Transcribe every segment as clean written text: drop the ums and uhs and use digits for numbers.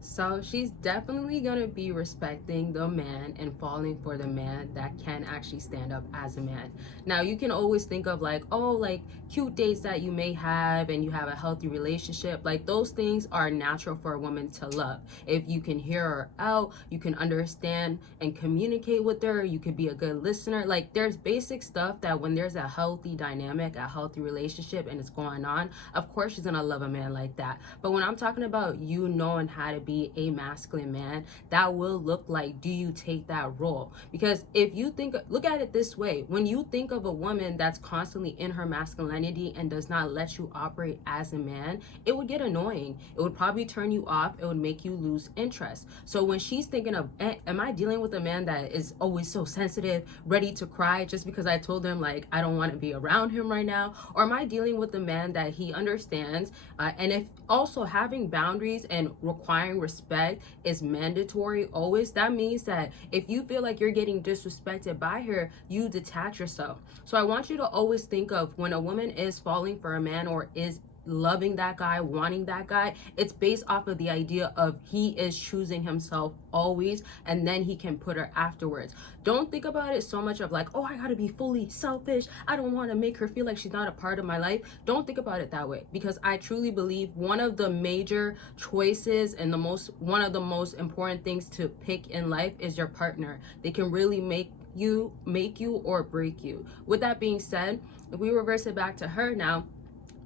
So she's definitely gonna be respecting the man and falling for the man that can actually stand up as a man. Now you can always think of like, oh, like cute dates that you may have and you have a healthy relationship. Like those things are natural for a woman to love. If you can hear her out, you can understand and communicate with her, you could be a good listener. Like there's basic stuff that when there's a healthy dynamic, a healthy relationship and it's going on, of course she's gonna love a man like that. But when I'm talking about you knowing how to be a masculine man, that will look like, do you take that role? Because if you look at it this way, when you think of a woman that's constantly in her masculinity and does not let you operate as a man, it would get annoying. It would probably turn you off. It would make you lose interest. So when she's thinking of, am I dealing with a man that is always so sensitive, ready to cry just because I told him like I don't want to be around him right now? Or am I dealing with a man that he understands, and if also having boundaries and requiring respect is mandatory always, that means that if you feel like you're getting disrespected by her, you detach yourself. So I want you to always think of when a woman is falling for a man or is loving that guy, wanting that guy, it's based off of the idea of he is choosing himself always, and then he can put her afterwards. Don't think about it so much of like, oh, I gotta be fully selfish, I don't want to make her feel like she's not a part of my life. Don't think about it that way, because I truly believe one of the major choices and one of the most important things to pick in life is your partner. They can really make you or break you. With that being said, if we reverse it back to her now,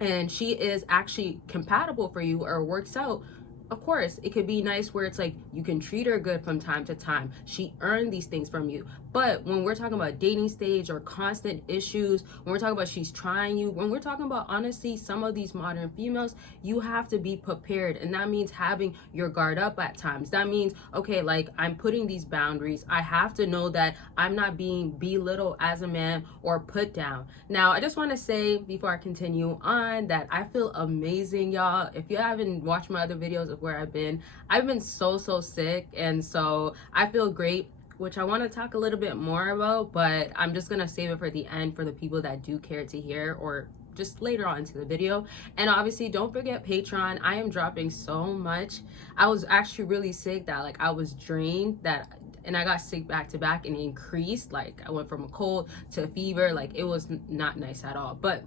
and she is actually compatible for you or works out, of course it could be nice where it's like you can treat her good from time to time. She earned these things from you. But when we're talking about dating stage or constant issues, when we're talking about she's trying you, when we're talking about honestly some of these modern females, you have to be prepared. And that means having your guard up at times. That means, okay, like I'm putting these boundaries. I have to know that I'm not being belittled as a man or put down. Now, I just want to say before I continue on that I feel amazing, y'all. If you haven't watched my other videos of where I've been so sick, and so I feel great, which I want to talk a little bit more about, but I'm just gonna save it for the end for the people that do care to hear, or just later on into the video. And obviously don't forget Patreon. I am dropping so much. I was actually really sick that like I was drained, that and I got sick back to back, and it increased. Like I went from a cold to a fever. Like it was not nice at all. But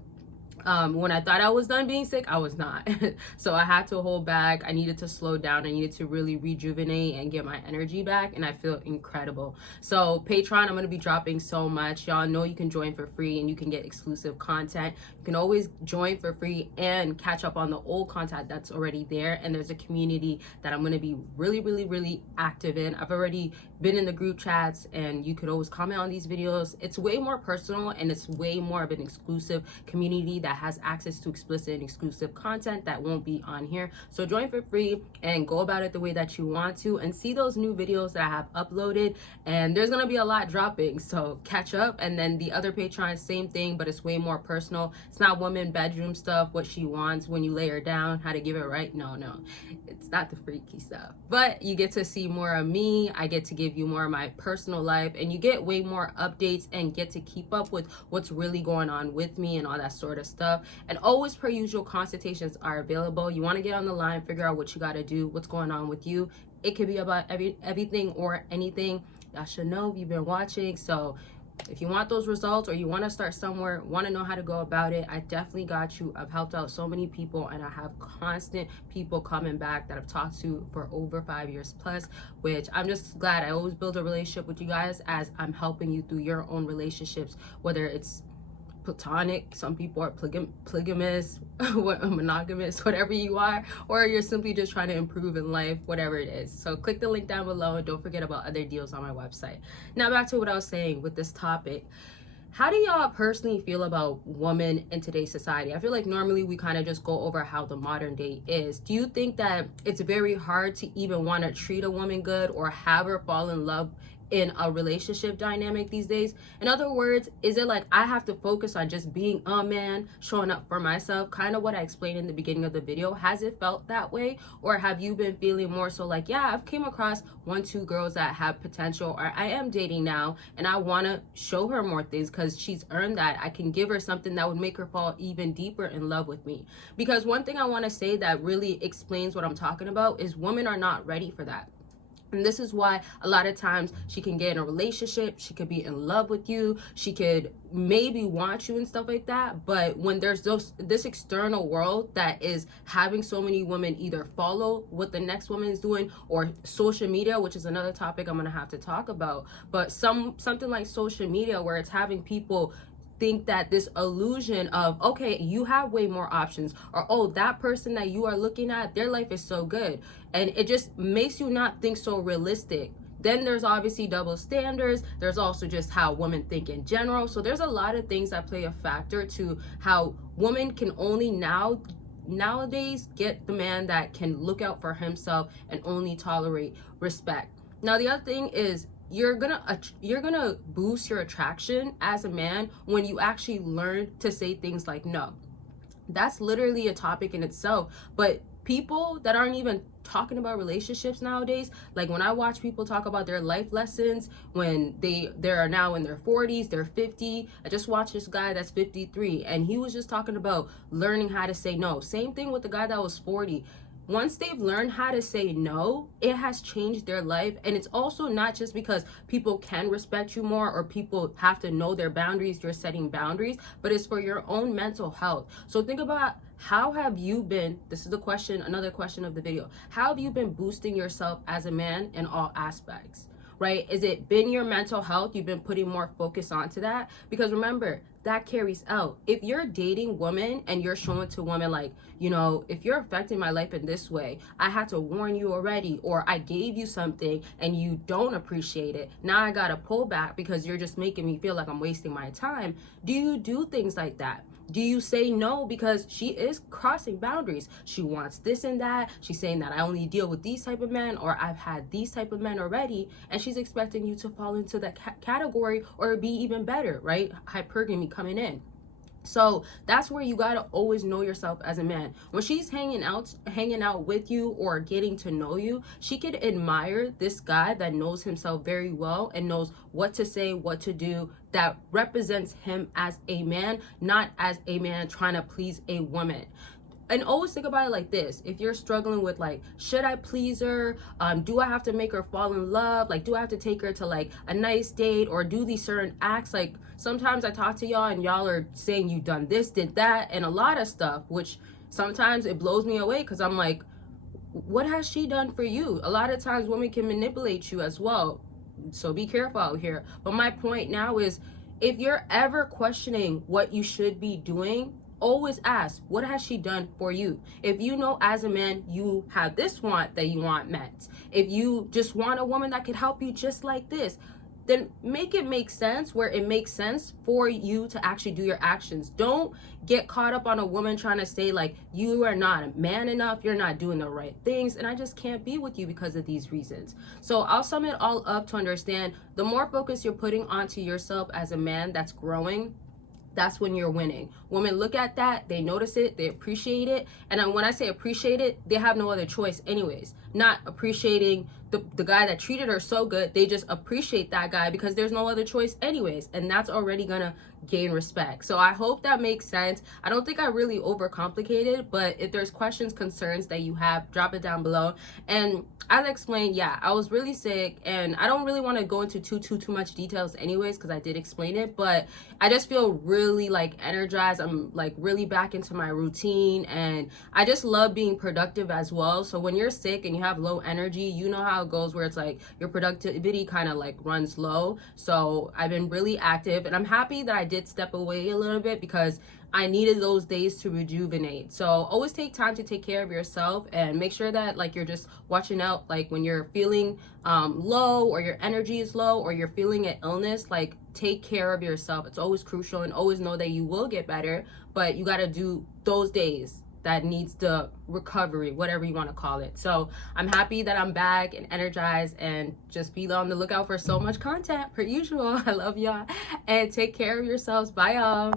when I thought I was done being sick, I was not. So I had to hold back. I needed to slow down. I needed to really rejuvenate and get my energy back, and I feel incredible. So Patreon, I'm going to be dropping so much. Y'all know you can join for free and you can get exclusive content. You can always join for free and catch up on the old content that's already there. And there's a community that I'm going to be really active in. I've already been in the group chats, and you could always comment on these videos. It's way more personal, and it's way more of an exclusive community that has access to explicit and exclusive content that won't be on here. So join for free and go about it the way that you want to, and see those new videos that I have uploaded. And there's gonna be a lot dropping, so catch up. And then the other Patreon, same thing, but it's way more personal. It's not woman bedroom stuff, what she wants when you lay her down, how to give it right. No, it's not the freaky stuff. But you get to see more of me. I get to give you more of my personal life, and you get way more updates and get to keep up with what's really going on with me and all that sort of stuff. And always, per usual, consultations are available. You want to get on the line, figure out what you got to do, what's going on with you. It could be about everything or anything. Y'all should know if you've been watching. So if you want those results, or you want to start somewhere, want to know how to go about it, I definitely got you. I've helped out so many people, and I have constant people coming back that I've talked to for over 5 years plus, which I'm just glad. I always build a relationship with you guys as I'm helping you through your own relationships, whether it's platonic, some people are polygamous, monogamous, whatever you are, or you're simply just trying to improve in life, whatever it is. So click the link down below, and don't forget about other deals on my website. Now back to what I was saying with this topic. How do y'all personally feel about women in today's society? I feel like normally we kind of just go over how the modern day is. Do you think that it's very hard to even want to treat a woman good or have her fall in love in a relationship dynamic these days? In other words, is it like I have to focus on just being a man, showing up for myself, kind of what I explained in the beginning of the video? Has it felt that way? Or have you been feeling more so like, yeah, I've came across 1-2 girls that have potential, or I am dating now and I want to show her more things because she's earned that. I can give her something that would make her fall even deeper in love with me. Because one thing I want to say that really explains what I'm talking about is women are not ready for that. And this is why a lot of times she can get in a relationship, she could be in love with you, she could maybe want you and stuff like that. But when there's this external world that is having so many women either follow what the next woman is doing, or social media, which is another topic I'm gonna have to talk about, but something like social media where it's having people think that this illusion of, okay, you have way more options, or oh, that person that you are looking at, their life is so good, and it just makes you not think so realistic. Then there's obviously double standards. There's also just how women think in general. So there's a lot of things that play a factor to how women can only nowadays get the man that can look out for himself and only tolerate respect. Now the other thing is, you're gonna boost your attraction as a man when you actually learn to say things like no. That's literally a topic in itself. But people that aren't even talking about relationships nowadays, like when I watch people talk about their life lessons when they are now in their 40s, they're 50. I just watched this guy that's 53 and he was just talking about learning how to say no. Same thing with the guy that was 40. Once they've learned how to say no, it has changed their life. And it's also not just because people can respect you more or people have to know their boundaries, you're setting boundaries, but it's for your own mental health. So think about, how have you been, this is the question, another question of the video, how have you been boosting yourself as a man in all aspects, right? Is it been your mental health? You've been putting more focus onto that? Because remember, that carries out. If you're dating women and you're showing to women like, you know, if you're affecting my life in this way, I had to warn you already, or I gave you something and you don't appreciate it, now I gotta pull back because you're just making me feel like I'm wasting my time. Do you do things like that? Do you say no because she is crossing boundaries? She wants this and that. She's saying that I only deal with these type of men, or I've had these type of men already, and she's expecting you to fall into that category or be even better, right? Hypergamy coming in. So that's where you gotta always know yourself as a man. When she's hanging out with you or getting to know you, she could admire this guy that knows himself very well and knows what to say, what to do, that represents him as a man, not as a man trying to please a woman. And always think about it like this: if you're struggling with like, should I please her, do I have to make her fall in love, like do I have to take her to like a nice date or do these certain acts? Like sometimes I talk to y'all and y'all are saying you done this, did that, and a lot of stuff, which sometimes it blows me away because I'm like, what has she done for you? A lot of times women can manipulate you as well, so be careful out here. But my point now is, if you're ever questioning what you should be doing, always ask, what has she done for you? If you know as a man you have this want that you want met, if you just want a woman that could help you just like this, then make it make sense where it makes sense for you to actually do your actions. Don't get caught up on a woman trying to say like, you are not a man enough, you're not doing the right things, and I just can't be with you because of these reasons. So I'll sum it all up to understand, the more focus you're putting onto yourself as a man that's growing, that's when you're winning. Women look at that, they notice it, they appreciate it. And when I say appreciate it, they have no other choice anyways. Not appreciating the guy that treated her so good, they just appreciate that guy because there's no other choice anyways. And that's already gonna gain respect. So I hope that makes sense. I don't think I really overcomplicated, but if there's questions, concerns that you have, drop it down below. And as I explained, yeah, I was really sick and I don't really want to go into too much details anyways because I did explain it, but I just feel really like energized. I'm like really back into my routine and I just love being productive as well. So when you're sick and you have low energy, you know how it goes where it's like your productivity kind of like runs low. So I've been really active and I'm happy that I did step away a little bit because I needed those days to rejuvenate. So always take time to take care of yourself and make sure that like you're just watching out, like when you're feeling low or your energy is low or you're feeling an illness, like take care of yourself. It's always crucial, and always know that you will get better, but you got to do those days. that needs the recovery, whatever you want to call it. So I'm happy that I'm back and energized, and just be on the lookout for so much content per usual. I love y'all, and take care of yourselves. Bye y'all.